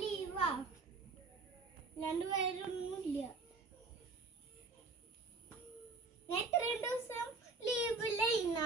ലീവാ രണ്ടുപേരൊന്നുമില്ല. ഞാൻ ഇത്രയും ദിവസം ലീവില്ല.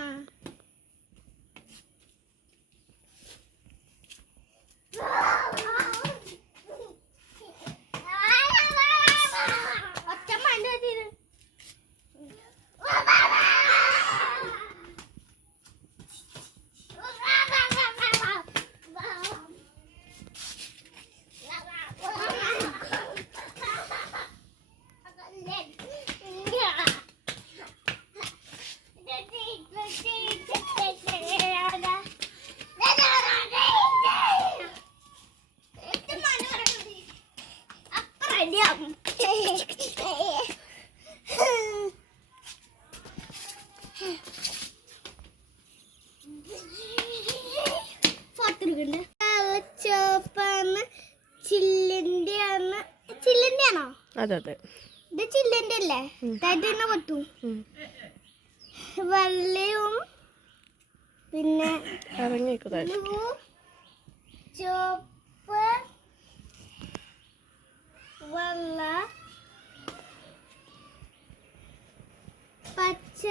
ചില്ലിന്റെയാണോ? അതെ അതെ, ഇത് ചില്ലിന്റെ അല്ലേ? തന്നെ കൊത്തു വെള്ളയും പിന്നെ ചോപ്പ് വെള്ള പച്ച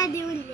അടിപൊളി.